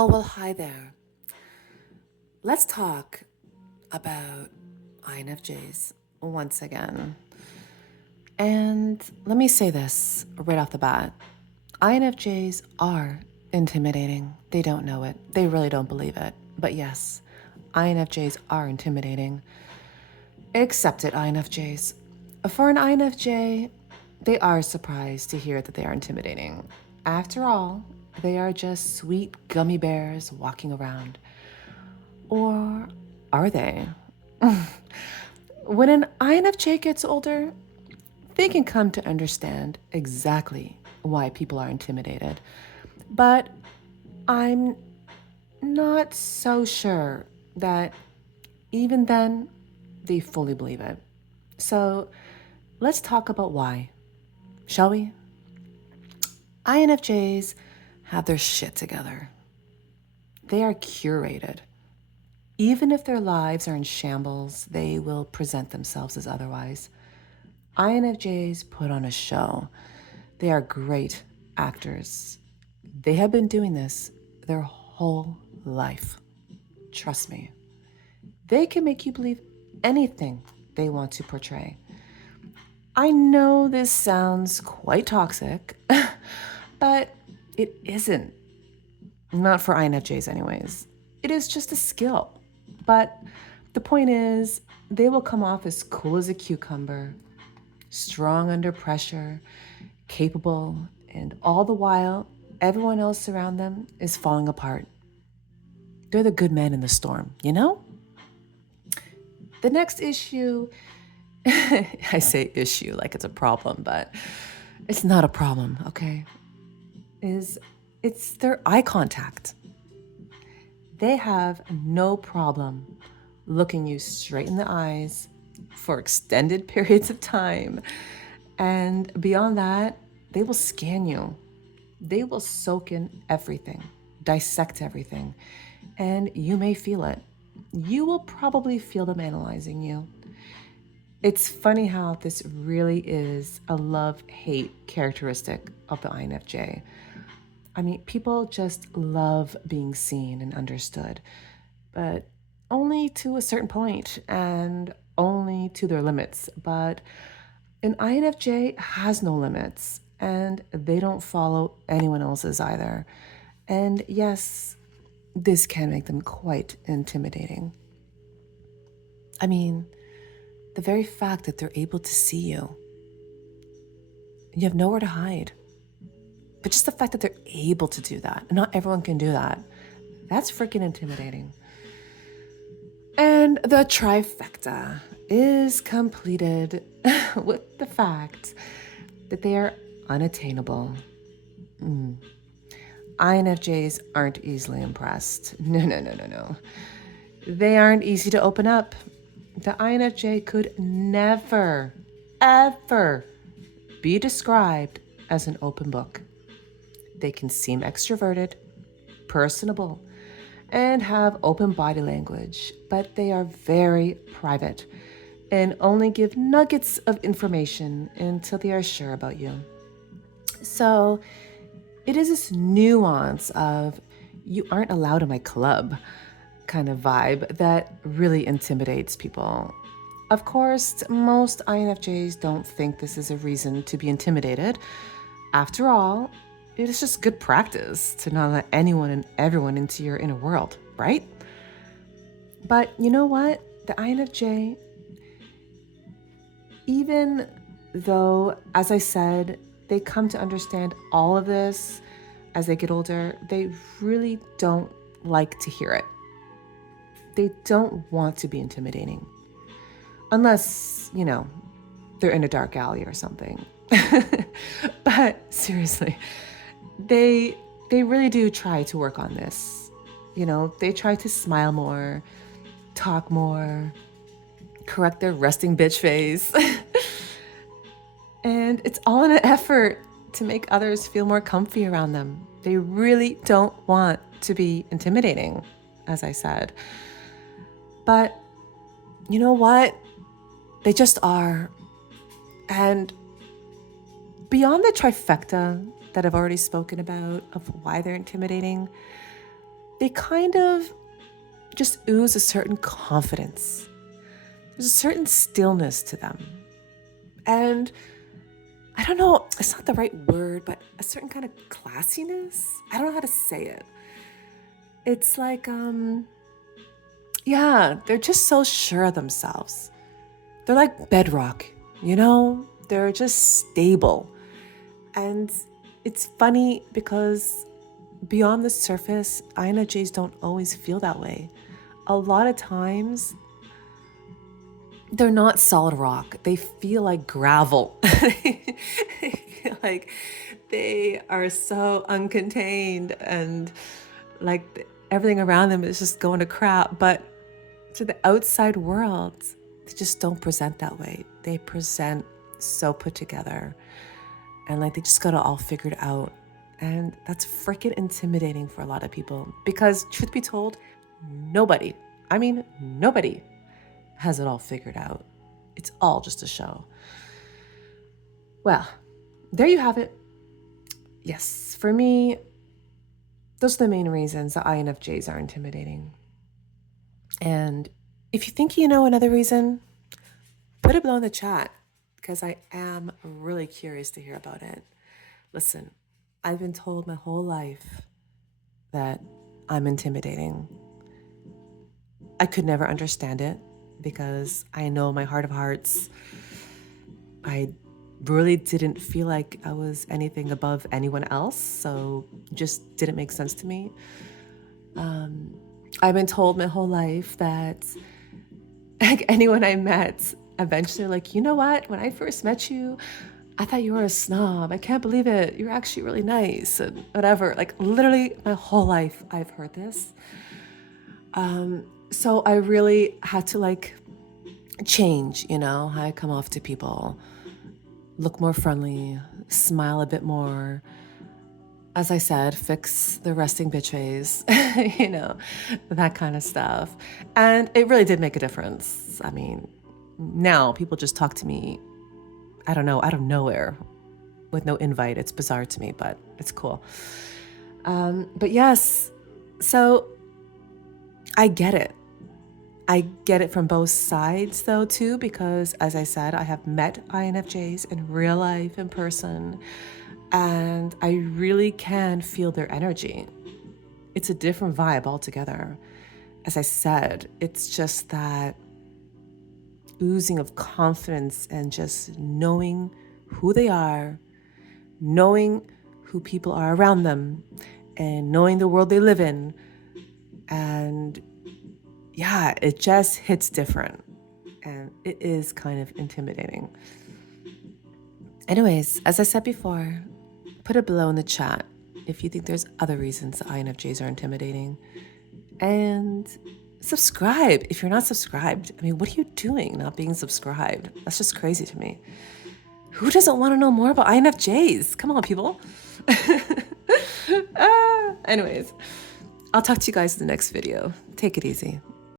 Oh, well, hi there. Let's talk about INFJs once again. And let me say this right off the bat. INFJs are intimidating. They don't know it. They really don't believe it. But yes, INFJs are intimidating. Accept it, INFJs. For an INFJ, they are surprised to hear that they are intimidating. After all, they are just sweet gummy bears walking around. Or are they? When an INFJ gets older, they can come to understand exactly why people are intimidated. But I'm not so sure that even then they fully believe it. So let's talk about why, shall we? INFJs have their shit together. They are curated. Even if their lives are in shambles, they will present themselves as otherwise. INFJs put on a show. They are great actors. They have been doing this their whole life. Trust me. They can make you believe anything they want to portray. I know this sounds quite toxic, but it isn't. Not for INFJs, anyways. It is just a skill. But the point is, they will come off as cool as a cucumber, strong under pressure, capable, and all the while, everyone else around them is falling apart. They're the good men in the storm, you know? The next issue, I say issue like it's a problem, but it's not a problem, okay? Is it's their eye contact. They have no problem looking you straight in the eyes for extended periods of time. And beyond that, they will scan you. They will soak in everything, dissect everything, and you may feel it. You will probably feel them analyzing you. It's funny how this really is a love-hate characteristic of the INFJ. I mean, people just love being seen and understood, but only to a certain point and only to their limits. But an INFJ has no limits and they don't follow anyone else's either. And yes, this can make them quite intimidating. I mean, the very fact that they're able to see you, you have nowhere to hide. But just the fact that they're able to do that, and not everyone can do that, that's freaking intimidating. And the trifecta is completed with the fact that they are unattainable. INFJs aren't easily impressed. No. They aren't easy to open up. The INFJ could never, ever be described as an open book. They can seem extroverted, personable, and have open body language, but they are very private and only give nuggets of information until they are sure about you. So it is this nuance of you aren't allowed in my club kind of vibe that really intimidates people. Of course, most INFJs don't think this is a reason to be intimidated. After all, it is just good practice to not let anyone and everyone into your inner world, right? But you know what? The INFJ, even though, as I said, they come to understand all of this as they get older, they really don't like to hear it. They don't want to be intimidating. Unless, they're in a dark alley or something. But seriously, they really do try to work on this. They try to smile more, talk more, correct their resting bitch face. And it's all in an effort to make others feel more comfy around them. They really don't want to be intimidating, as I said. But you know what? They just are. And beyond the trifecta that I've already spoken about of why they're intimidating, they kind of just ooze a certain confidence. There's a certain stillness to them. And I don't know, it's not the right word, but a certain kind of classiness. I don't know how to say it. It's like, they're just so sure of themselves. They're like bedrock, you know? They're just stable. And it's funny because beyond the surface, INFJs don't always feel that way. A lot of times, they're not solid rock. They feel like gravel. They feel like they are so uncontained and like everything around them is just going to crap. But to the outside world, they just don't present that way. They present so put together and like they just got it all figured out. And that's freaking intimidating for a lot of people because truth be told, nobody has it all figured out. It's all just a show. Well, there you have it. Yes, for me, those are the main reasons that INFJs are intimidating. And if you think you know another reason, put it below in the chat because I am really curious to hear about it. Listen, I've been told my whole life that I'm intimidating. I could never understand it because I know in my heart of hearts, I really didn't feel like I was anything above anyone else. So it just didn't make sense to me. I've been told my whole life that like anyone I met, eventually like, you know what? When I first met you, I thought you were a snob. I can't believe it. You're actually really nice and whatever. Like literally my whole life I've heard this. So I really had to like change, you know, how I come off to people, look more friendly, smile a bit more. As I said, fix the resting bitch face, you know, that kind of stuff. And it really did make a difference. I mean, now people just talk to me, I don't know, out of nowhere with no invite. It's bizarre to me, but it's cool. But yes, so I get it. I get it from both sides though too, because as I said, I have met INFJs in real life in person and I really can feel their energy. It's a different vibe altogether. As I said, it's just that oozing of confidence and just knowing who they are, knowing who people are around them, and knowing the world they live in. And yeah, it just hits different. And it is kind of intimidating. Anyways, as I said before, put it below in the chat if you think there's other reasons that INFJs are intimidating. And subscribe if you're not subscribed. I mean, what are you doing not being subscribed? That's just crazy to me. Who doesn't want to know more about INFJs? Come on, people. Anyways, I'll talk to you guys in the next video. Take it easy.